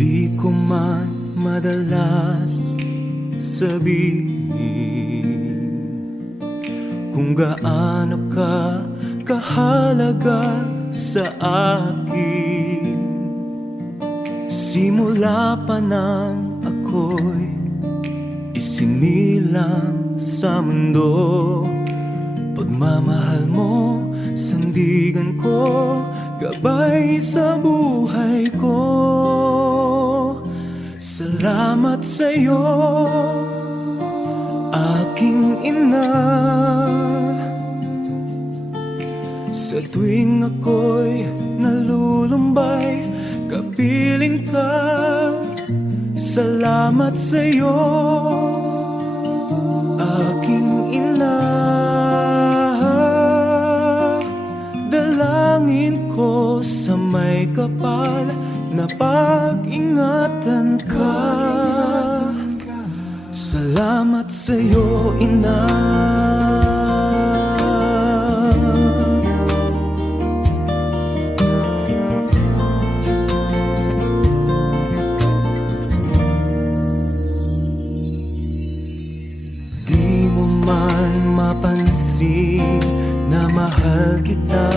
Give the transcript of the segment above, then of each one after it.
Di ko man madalas sabihin kung gaano ka kahalaga sa akin. Simula pa nang ako'y isinilang sa mundo, pagmamahal mo, sandigan ko, gabay sa buhay ko. Salamat sa'yo, aking ina. Sa tuwing ako'y nalulumbay, kapiling ka. Salamat sa'yo, aking ina. Dalangin ko sa may kapal na pag-ingatan ka. Salamat sa'yo, ina. Di mo man mapansin na mahal kita.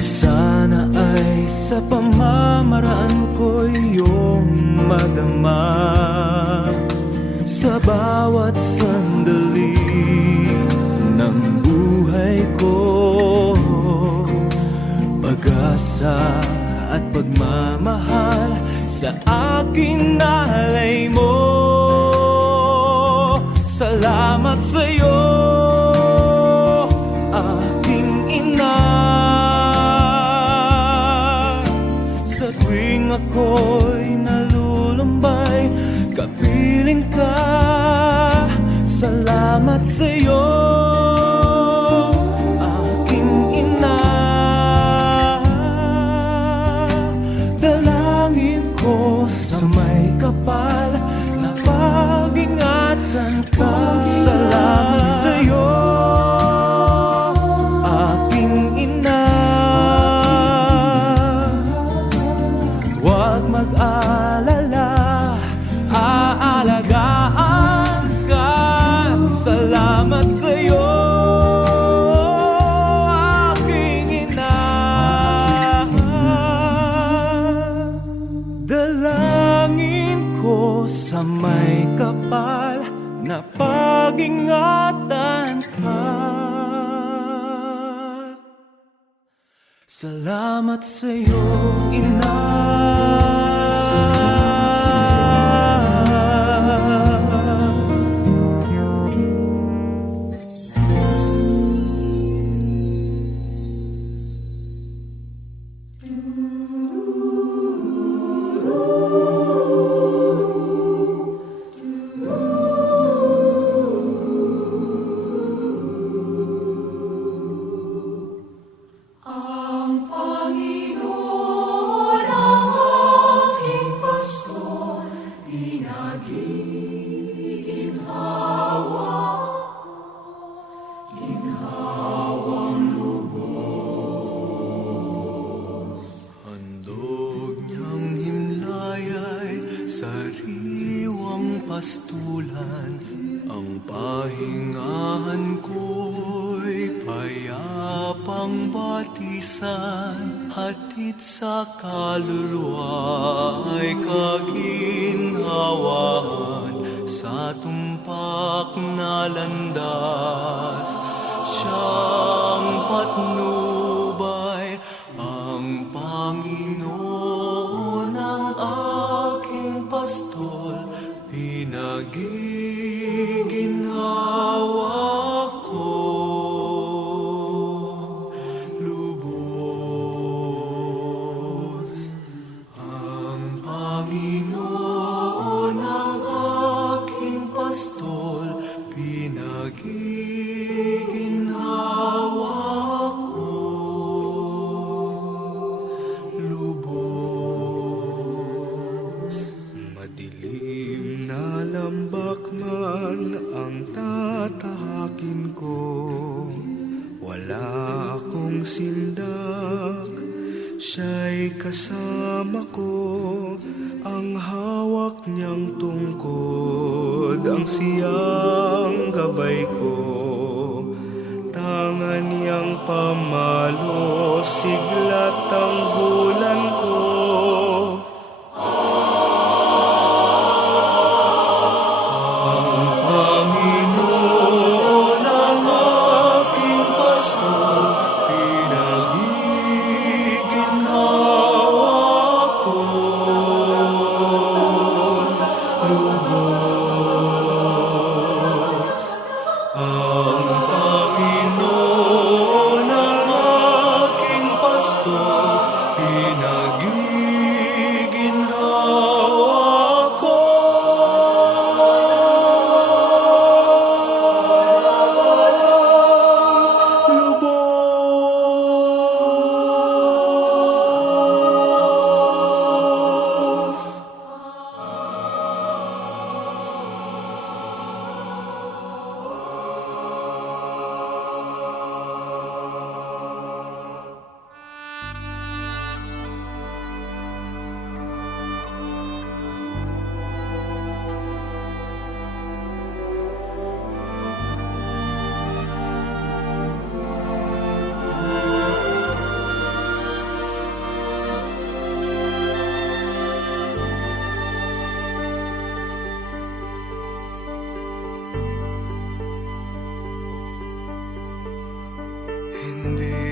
Sana ay sa pamamaraan ko iyong madama. Sa bawat sandali ng buhay ko, pag-asa at pagmamahal sa akin nalay mo. Salamat sa'yo, aking ina. Sa tuwing ako'y nalulumbay, kapiling ka. Salamat sa'yo, aking ina. Dalangin ko sa may kapal na pag-ingatan ka. Salamat sa'yo, aking ina. Huwag mag-alala, aalagaan ka. Salamat sa'yo, aking ina. Dalangin ko sa may kapal na pag-ingatan ka. Salamat sa'yo, ina. Pastulan, ang pahingahan ko'y payapang batisan, hatid sa kaluluwa ay kaginhawaan, sa tumpak na landas siyang patnubay. Ang Panginoon ang aking pastol, pinagiginhawa ko lubos. Ang Panginoon ang aking pastol, pinagiginhawa ko lubos. siya'y kasama ko, ang hawak niyang tungkod, ang siyang gabay ko. Tangan niyang pamalo, siglat tanggulan ko. Ang Panginoon ang aking pastor, pinagiginhawa ko. Lubos ang Panginoon ang aking pastor, pinagiginhawa ko. Lubos. Hindi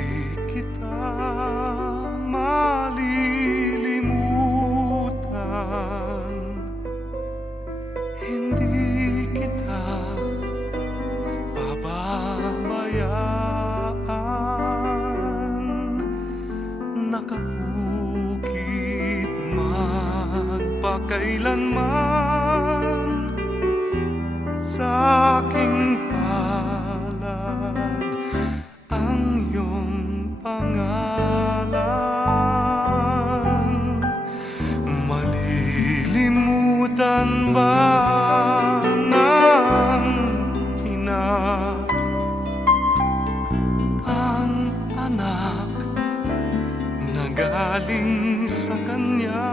kita malilimutan, hindi kita pababayaan. Nakahukit magpakailanman sa aking palad ang iyong pangalan. Malilimutan ba ng ina ang anak na galing sa kanya?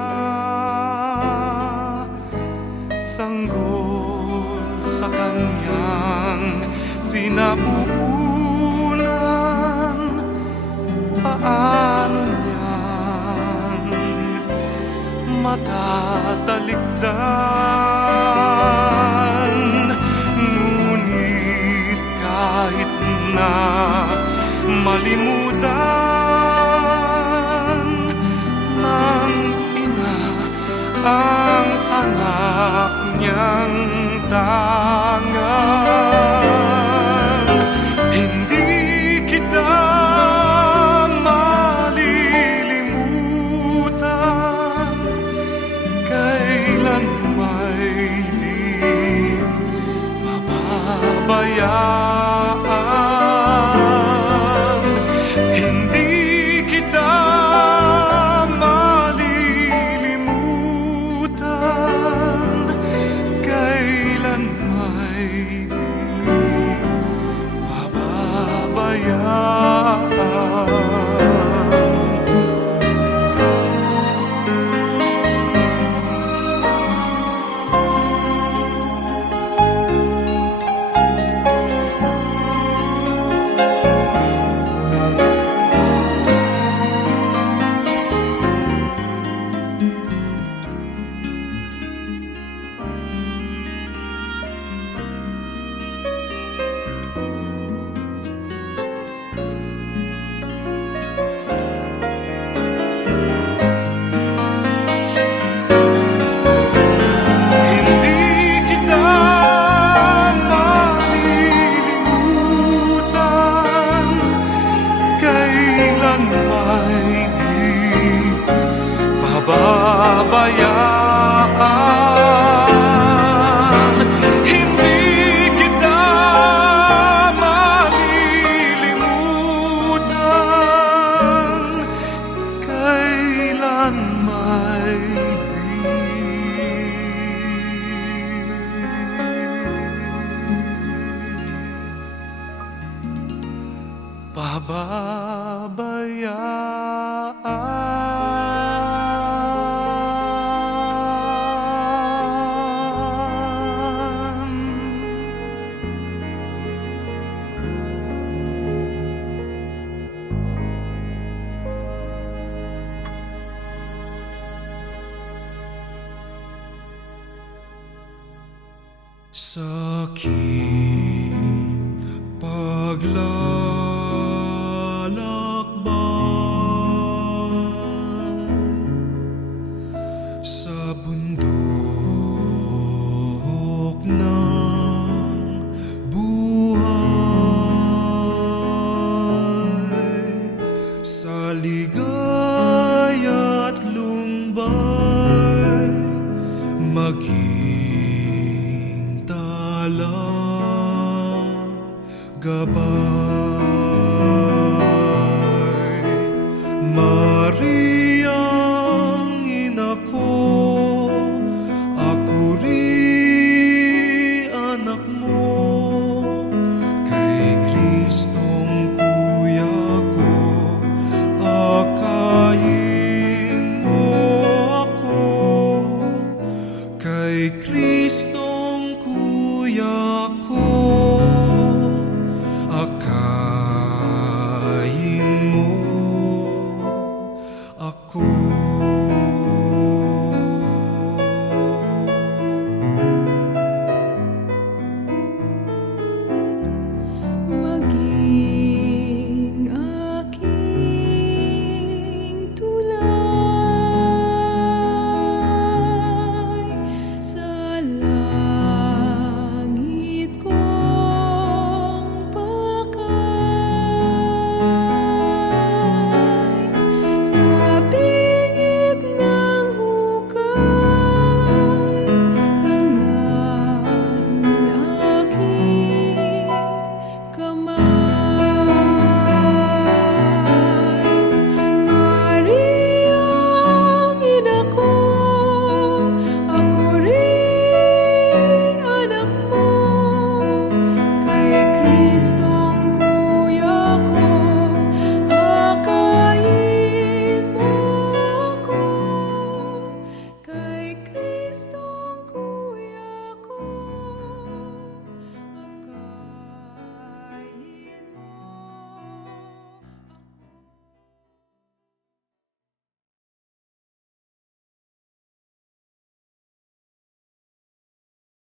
Sanggol sa kanyang sinapupunan, paano niyang matatalikdan? Ngunit kahit na malimutan ng ina ang anak niyang tangan, hindi kita malilimutan. Kailan may di pababayaan. sa aking paglalakbay sa bundok ng buhay, sa ligaya't lumbay, maging talang gabay. Mariang ina ko, ako rin anak mo, kay Kristong kuya ko, akayin mo ako. Kay Kristong kuya ko, akayin mo ako.